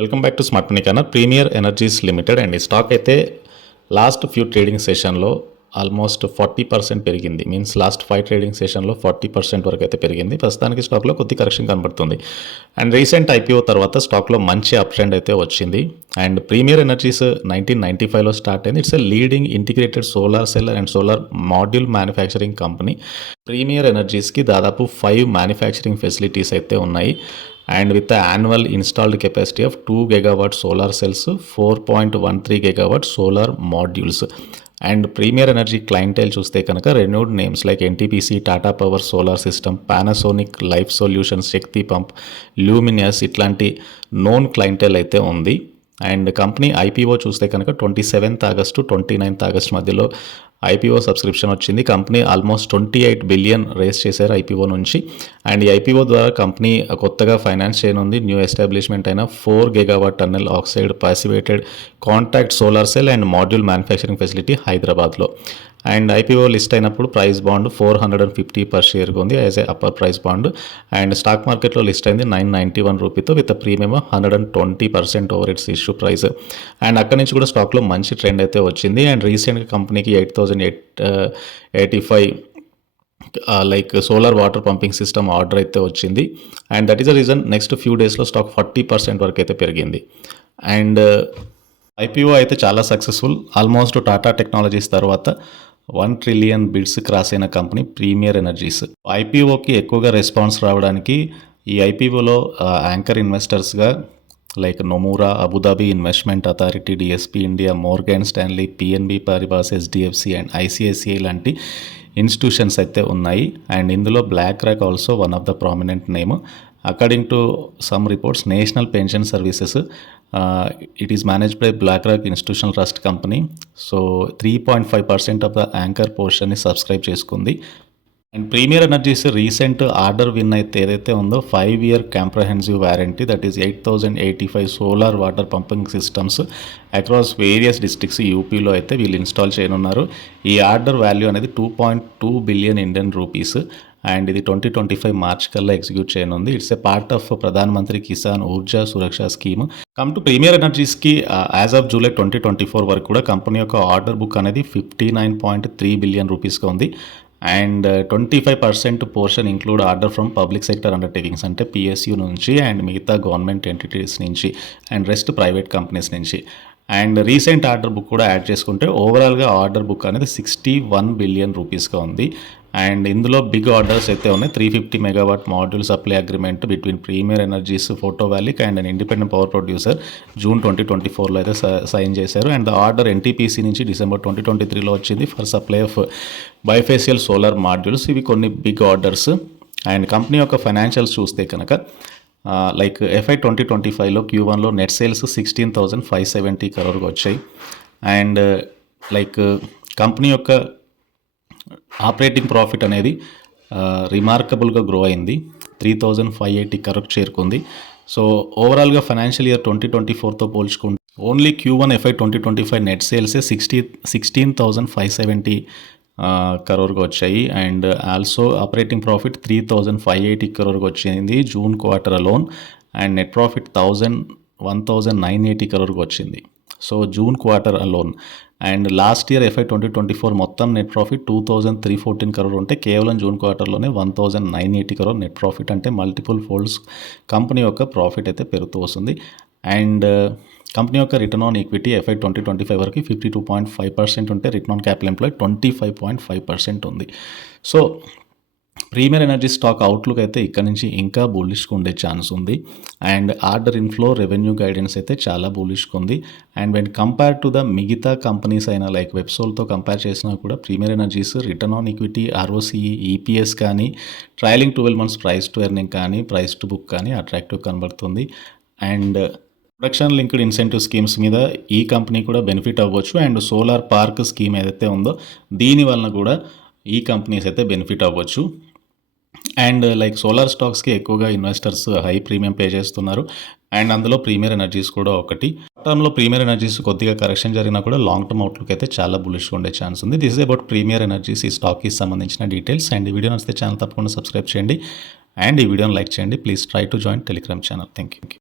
Welcome back to smart money channel. Premier energies limited and ఈ stock అయితే last few trading సెషన్లో almost 40% పెరిగింది. Means last 5 trading సెషన్లో 40% వరకు అయితే పెరిగింది. ప్రస్తుతానికి స్టాక్లో కొద్ది కరెక్షన్ కనబడుతుంది. అండ్ రీసెంట్ ఐపీఓ తర్వాత స్టాక్లో మంచి అప్ ట్రెండ్ అయితే వచ్చింది. అండ్ ప్రీమియర్ ఎనర్జీస్ 1995లో స్టార్ట్ అయింది. It's a leading integrated solar cell and solar module manufacturing company. Premier ఎనర్జీస్కి దాదాపు 5 మ్యానుఫ్యాక్చరింగ్ ఫెసిలిటీస్ అయితే ఉన్నాయి. And with the annual installed capacity of 2 gigawatt solar cells, 4.13 gigawatt solar modules. And Premier Energy clientele చూస్తే కనుక renowned names like NTPC, Tata power solar system, Panasonic life solutions, Shakti pump, Luminous ఇట్లాంటి known clientele అయితే ఉంది. And company IPO చూస్తే కనుక 27th August 29th August మధ్యలో IPO subscription వచ్చింది. Company almost 28 billion raise చేశారు ఐపీఓ నుంచి. అండ్ ఈ ఐపీఓ ద్వారా కంపెనీ కొత్తగా ఫైనాన్స్ చేయనుంది. న్యూ ఎస్టాబ్లిష్మెంట్ అయిన 4 gigawatt tunnel oxide passivated contact solar cell and module manufacturing facility హైదరాబాద్లో. అండ్ ఐపీఓ లిస్ట్ అయినప్పుడు ప్రైస్ బాండ్ 450 పర్ షేర్గా ఉంది as a upper price band. And stock మార్కెట్లో లిస్ట్ అయింది 991 రూపీతో with premium 120% over its issue price. And అక్కడి నుంచి కూడా స్టాక్లో మంచి ట్రెండ్ అయితే వచ్చింది. అండ్ రీసెంట్గా కంపెనీకి 8,885 like solar water pumping system order అయితే వచ్చింది. And that is the reason next few డేస్లో స్టాక్ 40% వరకు అయితే పెరిగింది. అండ్ ఐపీఓ అయితే చాలా సక్సెస్ఫుల్. ఆల్మోస్ట్ టాటా టెక్నాలజీస్ తర్వాత 1 trillion బిడ్స్ క్రాస్ అయిన కంపెనీ ప్రీమియర్ ఎనర్జీస్. ఐపీఓకి ఎక్కువగా రెస్పాన్స్ రావడానికి ఈ ఐపీఓలో యాంకర్ ఇన్వెస్టర్స్గా like Nomura, Abu Dhabi investment authority, DSP India, Morgan Stanley, PNB Paribas, HDFC and ICICI లాంటి ఇన్స్టిట్యూషన్స్ అయితే ఉన్నాయి. అండ్ ఇందులో BlackRock also one of the prominent name. According to some reports, national pension services it is managed by BlackRock institutional trust company. So 3.5% of the anchor పోర్షన్ని subscribe చేసుకుంది. And premier energies recent order win అయితే ఏదైతే ఉందో 5-year comprehensive warranty, that is 8,085 solar water pumping systems across various districts యూపీలో అయితే వీళ్ళు install చేయనున్నారు. ఈ ఆర్డర్ వాల్యూ అనేది 2.2 బిలియన్ ఇండియన్ రూపీస్. అండ్ ఇది 2025 మార్చ్ కల్లా ఎగ్జిక్యూట్ చేయనుంది. It's a part of Pradhan Mantri Kisan Urja Suraksha scheme. Come to premier ఎనర్జీస్కి యాజ్ ఆఫ్ జూలై 2024 వరకు కూడా కంపెనీ యొక్క ఆర్డర్ బుక్ అనేది 59.3 బిలియన్ రూపీస్గా ఉంది. And 25% portion include order from public sector undertakings అంటే పిఎస్యూ నుంచి అండ్ మిగతా గవర్నమెంట్ ఎంటిటీస్ నుంచి అండ్ రెస్ట్ ప్రైవేట్ కంపెనీస్ నుంచి. అండ్ రీసెంట్ ఆర్డర్ బుక్ కూడా యాడ్ చేసుకుంటే ఓవరాల్గా ఆర్డర్ బుక్ అనేది 61 బిలియన్ రూపీస్గా ఉంది. అండ్ ఇందులో బిగ్ ఆర్డర్స్ అయితే ఉన్నాయి. 350 megawatt module supply agreement between premier energies, photovoltaic and an independent power producer June 2024లో అయితే సైన్ చేశారు. అండ్ ద ఆర్డర్ ఎన్టీపీసీ నుంచి డిసెంబర్ 2023లో వచ్చింది for supply of bifacial solar modules. ఇవి కొన్ని బిగ్ ఆర్డర్స్. అండ్ కంపెనీ యొక్క financials చూస్తే కనుక లైక్ FY 2025లో Q1లో నెట్ సేల్స్ 16,570 crore వచ్చాయి. అండ్ లైక్ కంపెనీ యొక్క ఆపరేటింగ్ ప్రాఫిట్ అనేది రిమార్కబుల్గా గ్రో అయింది, 3,580 crore చేరుకుంది. సో ఓవరాల్గా ఫైనాన్షియల్ ఇయర్ 2024తో పోల్చుకుంటే ఓన్లీ Q1 FY 2025 నెట్ సేల్సే 16,570 crore వచ్చాయి. And also operating profit 3,580 crore వచ్చింది June quarter alone. And net profit 1,980 crore వచ్చింది so June quarter alone. And last year FY 2024 మొత్తం నెట్ ప్రాఫిట్ 2,314 crore ఉంటే కేవలం జూన్ క్వార్టర్లోనే 1,980 crore నెట్ ప్రాఫిట్. అంటే multiple folds company యొక్క profit అయితే పెరుగుతూ వస్తుంది. అండ్ కంపెనీ యొక్క రిటర్న్ ఆన్ ఈక్విటీ FY 2025 వరకు 52.5% ఉంటే రిటర్న్ ఆన్ క్యాపిటల్ ఎంప్లాయ్ 25.5% ఉంది. So premier energy stock outlook అయితే ఇక్కడ నుంచి ఇంకా బులిష్గా ఉండే ఛాన్స్ ఉంది. And order inflow, revenue guidance అయితే చాలా బులిష్గా ఉంది. And when compare to the మిగతా కంపెనీస్ అయినా లైక్ వెబ్సోల్తో కంపేర్ చేసినా కూడా premier energies return on equity, ROCE, EPS కానీ, ట్రailing 12 months ప్రైస్ టు ఎర్నింగ్ కానీ, ప్రైస్ టు బుక్ కానీ అట్రాక్టివ్ కనబడుతుంది. And production linked incentive schemes మీద ఈ కంపెనీ కూడా బెనిఫిట్ అవ్వచ్చు. అండ్ సోలార్ పార్క్ స్కీమ్ ఏదైతే ఉందో దీని వలన కూడా ఈ కంపెనీస్ అయితే బెనిఫిట్ అవ్వచ్చు. అండ్ లైక్ సోలార్ స్టాక్స్కి ఎక్కువగా ఇన్వెస్టర్స్ హై ప్రీమియం పే చేస్తున్నారు. అండ్ అందులో ప్రీమియర్ ఎనర్జీస్ కూడా ఒకటి. టర్మ్లో ప్రీమియర్ ఎనర్జీస్ కొద్దిగా కరెక్షన్ జరిగినా కూడా లాంగ్ టర్మ్ అవుట్లుక్ అయితే చాలా బులిష్గా ఉండే ఛాన్స్ ఉంది. This is about premier energies, ఈ స్టాక్కి సంబంధించిన డీటెయిల్స్. అండ్ ఈ వీడియో నచ్చితే ఛానల్ తప్పకుండా సబ్స్క్రైబ్ చేయండి అండ్ ఈ వీడియోని లైక్ చేయండి. Please try to join telegram channel. Thank you.